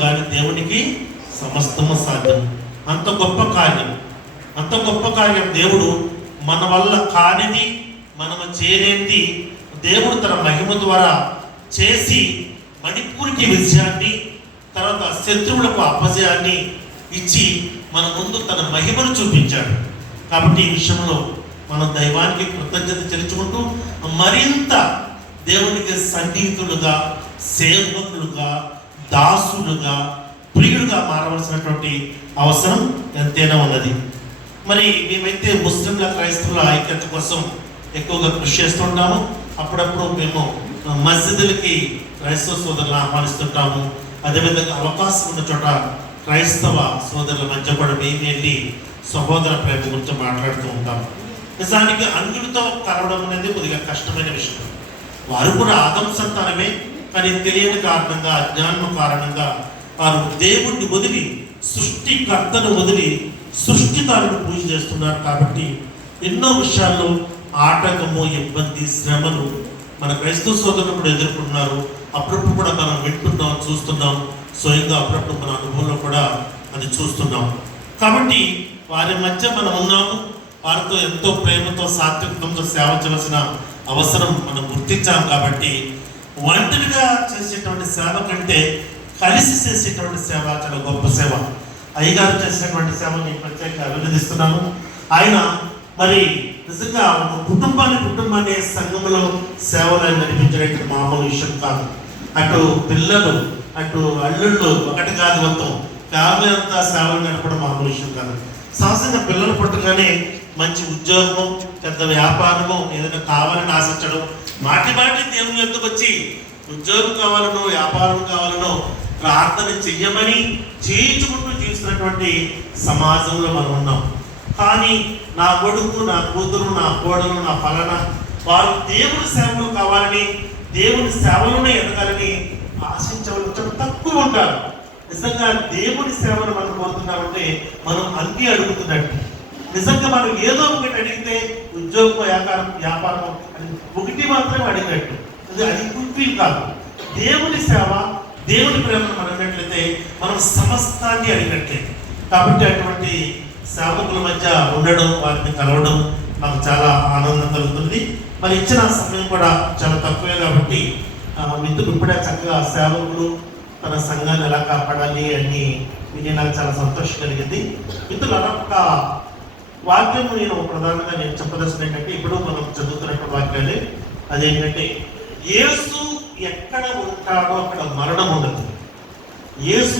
కానీ దేవునికి సమస్తము సాధ్యం. అంత గొప్ప కార్యం, అంత గొప్ప కార్యం దేవుడు మన వల్ల కానిది, మనము చేరేది దేవుడు తన మహిమ ద్వారా చేసి మణిపూర్కి విజయాన్ని, తర్వాత శత్రువులకు అపజయాన్ని ఇచ్చి మన ముందు తన మహిమను చూపించాడు. కాబట్టి ఈ విషయంలో మనం దైవానికి కృతజ్ఞత చెల్లించుకుంటూ మరింత దేవునికి సన్నిహితులుగా, సేవకులుగా, దాసులుగా, ప్రియులుగా మారవలసినటువంటి అవసరం ఎంతైనా ఉన్నది. మరి మేమైతే ముస్లింల క్రైస్తవుల ఐక్యత కోసం ఎక్కువగా కృషి చేస్తుంటాము. అప్పుడప్పుడు మేము మస్జిదులకి క్రైస్తవ సోదరులను ఆహ్వానిస్తుంటాము. అదేవిధంగా అవకాశం ఉన్న చోట క్రైస్తవ సోదరుల మధ్య కూడా మేము వెళ్ళి సహోదర ప్రేమ గురించి మాట్లాడుతూ ఉంటాము. నిజానికి అన్యులతో కలవడం అనేది కొద్దిగా కష్టమైన విషయం. వారు కూడా ఆదం సంతానమే, కానీ తెలియని కారణంగా, అజ్ఞానం కారణంగా వారు దేవుణ్ణి వదిలి, సృష్టికర్తను వదిలి సృష్టికారుని పూజ చేస్తున్నారు. కాబట్టి ఎన్నో విషయాల్లో ఆటంకము, ఇబ్బంది, శ్రమలు మన క్రైస్తవ సోదరులు కూడా ఎదుర్కొంటున్నారు. అప్పుడప్పుడు కూడా మనం వింటున్నాం, చూస్తున్నాం, స్వయంగా అప్పుడప్పుడు మన అనుభవంలో కూడా అది చూస్తున్నాం. కాబట్టి వారి మధ్య మనం ఉన్నాము. వారితో ఎంతో ప్రేమతో, సాత్వికంతో సేవ చేయవలసిన అవసరం మనం గుర్తించాం. కాబట్టి ఒంటరిగా చేసేటువంటి సేవ కంటే కలిసి చేసేటువంటి సేవ చాలా గొప్ప సేవ. అయ్యగారు చేసినటువంటి సేవని నేను ప్రత్యేకంగా అభినందిస్తున్నాను. ఆయన మరి నిజంగా కుటుంబాన్ని సంఘంలో సేవలు నడిపించడానికి మామూలు విషయం కాదు. అటు పిల్లలు, అటు అల్లుళ్ళు, ఒకటి కాదు, మొత్తం ఫ్యామిలీ అంతా సేవలు నడపడం మామూలు విషయం కాదు. సహజంగా పిల్లలు పుట్టగానే మంచి ఉద్యోగము, పెద్ద వ్యాపారము, ఏదైనా కావాలని ఆశించడం, మాటి దేవుని ఎందుకు వచ్చి ఉద్యోగం కావాలనో, వ్యాపారం కావాలనో ప్రార్థన చెయ్యమని చేయించుకుంటూ జీవిస్తున్నటువంటి సమాజంలో మనం ఉన్నాం. కానీ నా కొడుకు, నా కూతురు, నా కోడలు, నా ఫలన వారు దేవుని సేవలు కావాలని, దేవుని సేవలోనే ఎదగాలని ఆశించవలసిన తక్కువ ఉంటారు. నిజంగా దేవుని సేవను మనం కోరుతున్నామంటే మనం అన్ని అడుగుతున్నట్టు. నిజంగా మనం ఏదో ఒకటి అడిగితే ఉద్యోగం, వ్యాపారం అని ఒకటి మాత్రమే అడిగినట్టు. అది ఫుల్ఫిల్ కాదు. దేవుని సేవ, దేవుని ప్రేమను మనం అడిగినట్లయితే మనం సమస్తాన్ని అడిగినట్లే. కాబట్టి అటువంటి సేవకుల మధ్య ఉండడం, వారిని కలవడం నాకు చాలా ఆనందం కలుగుతుంది. మరి ఇచ్చిన సమయం కూడా చాలా తక్కువే. కాబట్టి మిత్రులు ఇప్పుడే చక్కగా సేవకులు తన సంఘాన్ని ఎలా కాపాడాలి అని ఇది నాకు చాలా సంతోషం కలిగింది. మిత్రులు ఒక వాక్యం నేను ప్రధానంగా చెప్పదలసిన ఏంటంటే, ఇప్పుడు మనం చదువుతున్నటువంటి వాక్యాలే. అదేంటంటే, యేసు ఎక్కడ ఉంటాడో అక్కడ మరణం ఉండదు. యేసు